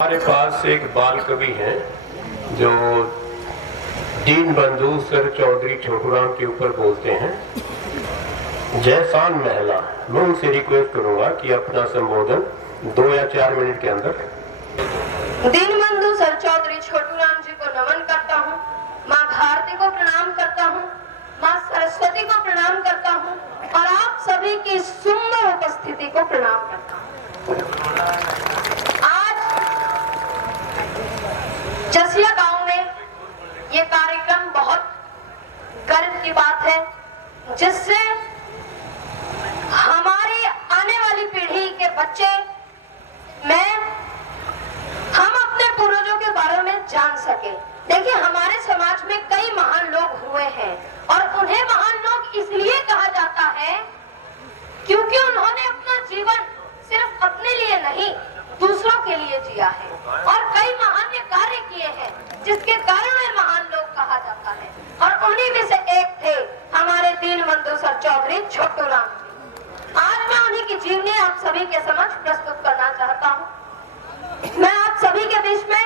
हमारे पास एक बाल कवि हैं जो दीन बंधु सर चौधरी छोटूराम के ऊपर बोलते हैं। जयसान महिला, मैं उनसे रिक्वेस्ट करूंगा कि अपना संबोधन 2 या 4 मिनट के अंदर। दीन बंधु सर चौधरी छोटूराम जी को नमन करता हूँ, माँ भारती को प्रणाम करता हूँ, माँ सरस्वती को प्रणाम करता हूँ और आप सभी की सुंदर उपस्थिति को प्रणाम करता हूँ। जसिया गांव में ये कार्यक्रम बहुत गर्व की बात है, जिससे हमारी आने वाली पीढ़ी के बच्चे हम अपने पूर्वजों के बारे में जान सके। देखिए, हमारे समाज में कई महान लोग हुए हैं और उन्हें महान लोग इसलिए कहा जाता है क्योंकि उन्होंने अपना जीवन सिर्फ अपने लिए नहीं, दूसरों के लिए जिया है और कई महान कार्य किए हैं, जिसके कारण वे महान लोग कहा जाता है। और उन्हीं में से एक थे हमारे दीन बंधु सर चौधरी छोटूराम जी। आज मैं उन्हीं की जीवनी आप सभी के समक्ष प्रस्तुत करना चाहता हूँ। मैं आप सभी के बीच में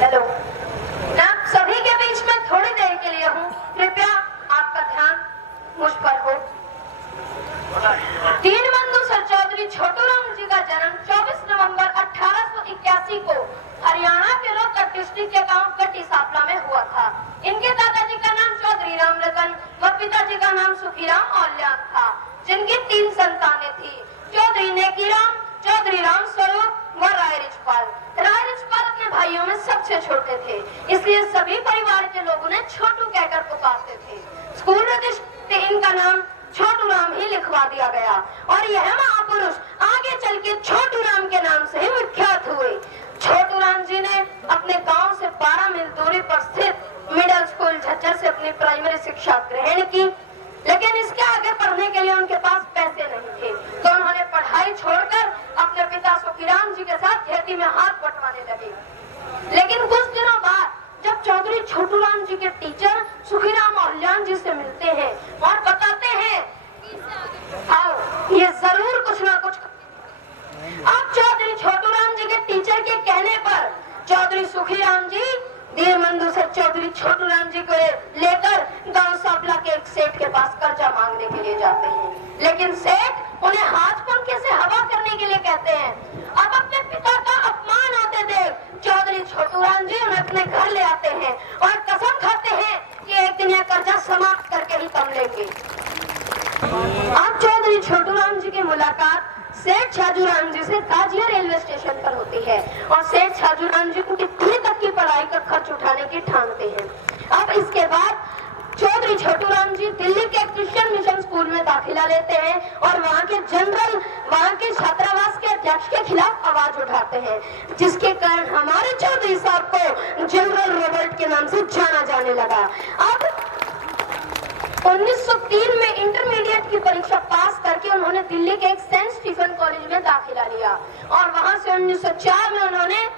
हेलो, मैं आप सभी के बीच में थोड़ी देर के लिए हूँ। कृपया आपका ध्यान मुझ पर हो। दीन बंधु सर चौधरी छोटूराम जी का जन्म 24 नवंबर 1881 को हरियाणा के रोहतक डिस्ट्रिक्ट के गांव कटी सापला में हुआ था। इनके दादाजी का नाम चौधरी रामरतन व पिताजी का नाम सुखीराम औल्यान था, जिनकी 3 संतानें थी, चौधरी नेकीराम, चौधरी राम स्वरूप व राय रिचपाल। राय रिचपाल अपने भाइयों में सबसे छोटे थे, इसलिए सभी परिवार के लोग उन्हें छोटू कहकर पुकारते थे। स्कूल रजिस्टर में इनका नाम छोटूराम ही लिखवा दिया गया और यह महापुरुष आगे चल के छोटूराम के नाम से ही विख्यात हुए। छोटूराम जी ने अपने गांव से 12 मील दूरी पर स्थित मिडिल स्कूल झज्जर से अपनी प्राइमरी शिक्षा ग्रहण की, लेकिन इसके आगे पढ़ने के लिए उनके पास पैसे नहीं थे, तो उन्होंने पढ़ाई छोड़कर अपने पिता सुखीराम जी के साथ खेती में हाथ बंटवाने लगे। लेकिन कुछ दिनों बाद जब चौधरी छोटूराम जी के टीचर सुखीराम औल्यान जी से मिलते हैं और बताते हैं आओ ये जरूर कुछ ना कुछ। अब चौधरी छोटूराम जी के टीचर के कहने पर चौधरी सुखीराम जी दीन बंधु सर चौधरी छोटूराम जी को लेकर गांव सापला के एक सेठ के पास कर्जा मांगने के लिए जाते हैं, लेकिन सेठ उन्हें हाथ पंखे से हवा करने के लिए कहते हैं। अब अपने पिता का अपमान होते देख चौधरी छोटूराम जी उन्हें अपने घर ले आते हैं और कसम खाते हैं कि एक दिन यह कर्जा समाप्त करके ही कम लेंगे। अब चौधरी छोटूराम जी की मुलाकात सेठ छाजूराम जी से ताजिया रेलवे स्टेशन पर होती है और सेठ छाजूराम जी उनकी 10वीं तक की पढ़ाई का खर्च उठाने की ठानते हैं। अब इसके बाद चौधरी छोटूराम जी दिल्ली के क्रिश्चियन मिशन स्कूल में दाखिला लेते हैं और वहाँ के छात्रावास के अध्यक्ष के खिलाफ आवाज उठाते हैं, जिसके कारण हमारे चौधरी साहब को जनरल रॉबर्ट के नाम से जाना जाने लगा। अब 1903 में इंटरमीडिएट की परीक्षा पास करके उन्होंने दिल्ली के एक सेंट स्टीफन कॉलेज में दाखिला लिया और वहां से 1904 में उन्होंने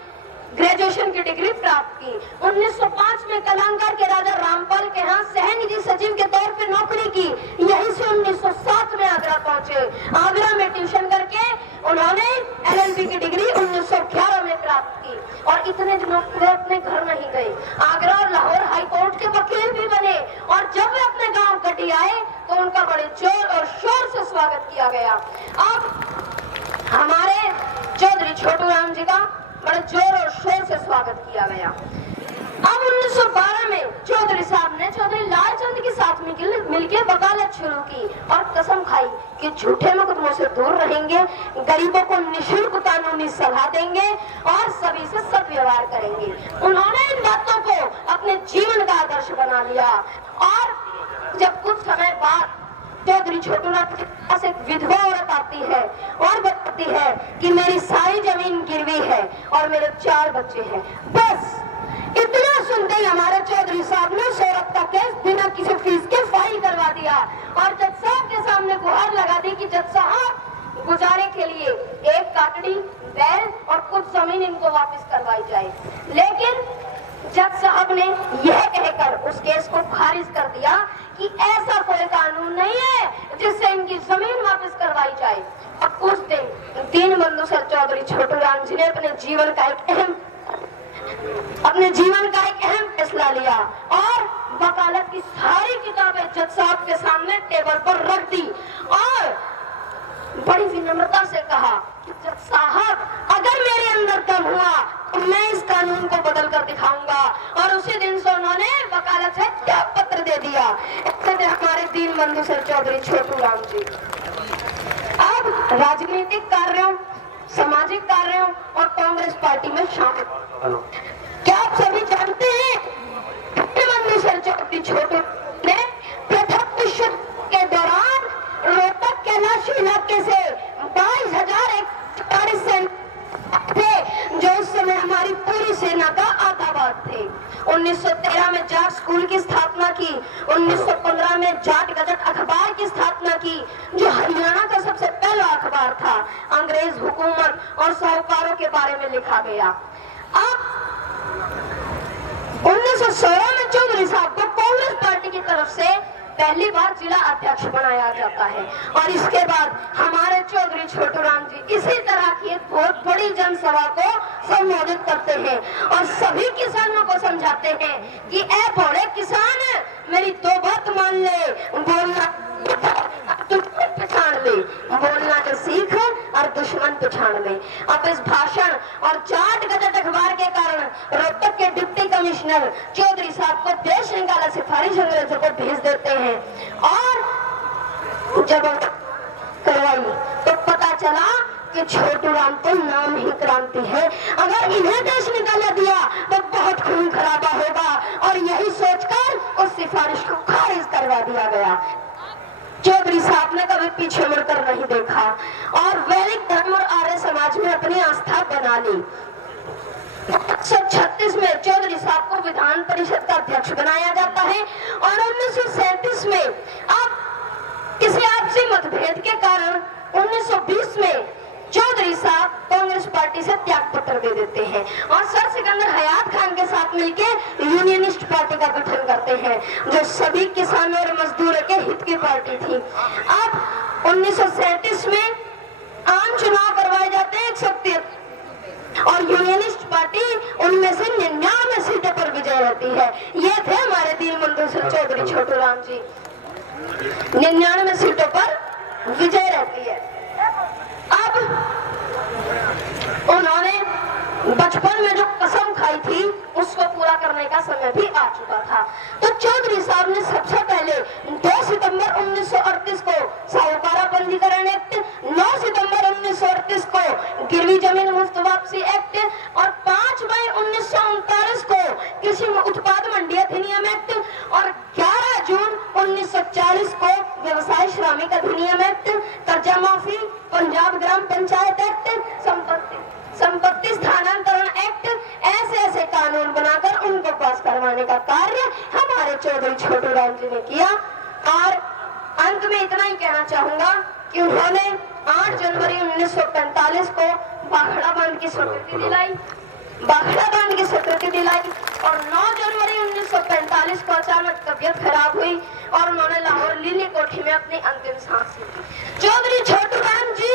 ग्रेजुएशन की डिग्री प्राप्त की। 1905 में कलांकार के राजा रामपाल के यहाँ सहनिधि सचिव के तौर पर नौकरी की। यहीं से 1907 में आगरा पहुंचे। आगरा में ट्यूशन करके उन्होंने LLB की डिग्री 1911 में प्राप्त की और इतने दिनों वे अपने घर नहीं गए। आगरा और लाहौर हाई कोर्ट के वकील भी बने और जब वे अपने गांव कटी आए तो उनका बड़े जोर और शोर से स्वागत किया गया। अब हमारे चौधरी छोटूराम जी का बड़े जोर और शोर से स्वागत किया गया। अब 1912 में चौधरी साहब ने चौधरी लालचंद के साथ मिलकर वकालत शुरू की और कसम खाई कि झूठे मुकदमों से दूर रहेंगे, गरीबों को निःशुल्क कानूनी सलाह देंगे और सभी से सद्व्यवहार करेंगे। उन्होंने इन बातों को अपने जीवन का आदर्श बना लिया और जब कुछ समय बाद चौधरी छोटूराम के पास एक विधवा औरत आती है और बताती है कि मेरी सारी जमीन गिरवी है और मेरे 4 बच्चे हैं। बस इतना सुनते ही हमारे चौधरी साहब ने उस औरत का केस बिना किसी फीस के फाइल करवा दिया और जज साहब के सामने गुहार लगा दी कि जज साहब गुजारे के लिए एक काटड़ी, बैल और कुछ जमीन इनको वापस करवाई जाए। लेकिन जज साहब ने यह कहकर उस केस को खारिज कर दिया कि ऐसा कोई कानून नहीं है जिससे इनकी जमीन वापस करवाई जाए। अब उस दिन दीनबंधु सर चौधरी छोटूराम जी ने अपने जीवन का एक अहम फैसला लिया और वकालत की सारी किताबें जज साहब के सामने टेबल पर रख दी और बड़ी विनम्रता से कहा कि जज साहब, अगर मेरे अंदर दम हुआ तो मैं इस कानून को बदल कर दिखाऊंगा। और उसी दिन से उन्होंने वकालत से त्याग पत्र दे दिया। ऐसे थे हमारे दीनबंधु सर चौधरी छोटूराम जी। अब राजनीतिक कार्यों, सामाजिक कार्यों और कांग्रेस पार्टी में शामिल। क्या आप सभी जानते हैं दीनबंधु सर चौधरी छोटूराम ने प्रथम विश्व के दौरान रोहतक कैलाश इलाके से 22,040 सैनिक थे जो उस समय हमारी पूरी सेना का आधार थे। 1913 में जाट स्कूल की स्थापना की, 1915 में जाट गजट अखबार की स्थापना की जो हरियाणा का सबसे पहला अखबार था। अंग्रेज हुकूमत और साहूकारों के बारे में लिखा गया। अब 1916 में चौधरी साहब को कांग्रेस पार्टी की तरफ से पहली बार जिला अध्यक्ष बनाया जाता है और इसके बाद हमारे चौधरी छोटूराम जी इसी तरह की एक बहुत बड़ी जनसभा को संबोधित करते हैं और सभी किसानों को समझाते हैं कि ऐ बड़े किसान, मेरी दो बात मान ले, बोलना पहचान ले, बोलना तो सीख और दुश्मन पहचान ले। अब इस भाषण और जाट गजट अखबार के कारण रोहतक के डिप्टी कमिश्नर चौधरी साहब को देश निकाला सिफारिश अंग्रेजों को भेज देते हैं और जब करवाई तो पता चला कि छोटूराम तो नाम ही क्रांति है, अगर इन्हें देश निकाला दिया तो बहुत खून खराबा होगा और यही सोचकर उस सिफारिश को खारिज करवा दिया गया। चौधरी साहब ने कभी पीछे मुड़कर नहीं देखा और वैदिक धर्म और आर्य समाज में अपनी आस्था बना ली। 1936 में चौधरी साहब को विधान परिषद का अध्यक्ष बनाया जाता है और 1937 में अब किसी आपसी मतभेद के कारण 1920 में चौधरी साहब कांग्रेस पार्टी से त्याग पत्र दे देते हैं और सर सिकंदर हयात खान के साथ मिलकर यूनियनिस्ट पार्टी का गठन करते हैं जो सभी किसानों और मजदूरों के हित की पार्टी थी। अब 1937 में आम चुनाव करवाए जाते हैं 133 और यूनियनिस्ट पार्टी उनमें से 99 सीटों पर विजय रहती है। ये थे हमारे दीनबंधु सर चौधरी छोटूराम जी, 99 सीटों पर विजय रहती है। अब उन्होंने बचपन में जो कसम खाई थी उसको पूरा करने का समय भी आ चुका था। तो चौधरी साहब ने सबसे पहले 2 सितंबर 1938 को साहूकारा बंदीकरण एक्ट, 9 सितंबर 1938 को गिरवी जमीन मुफ्त वापसी एक्ट और 5 मई 1939 को कृषि उत्पाद मंडी अधिनियम एक्ट और 11 जून 1940 को व्यवसाय श्रमिक अधिनियम एक्ट, कर्जा माफी, पंजाब ग्राम पंचायत एक्ट, संपत्ति स्थानांतरण एक्ट, ऐसे कानून बनाकर उनको पास करवाने का कार्य हमारे चौधरी छोटूराम जी ने किया। और अंत में इतना ही कहना चाहूंगा कि उन्होंने 8 जनवरी 1945 को बाखड़ा बांध की स्वीकृति दिलाई और 9 जनवरी 1945 को अचानक तबियत खराब हुई और उन्होंने लाहौर लीली कोठी में अपनी अंतिम सांस ली। चौधरी छोटूराम जी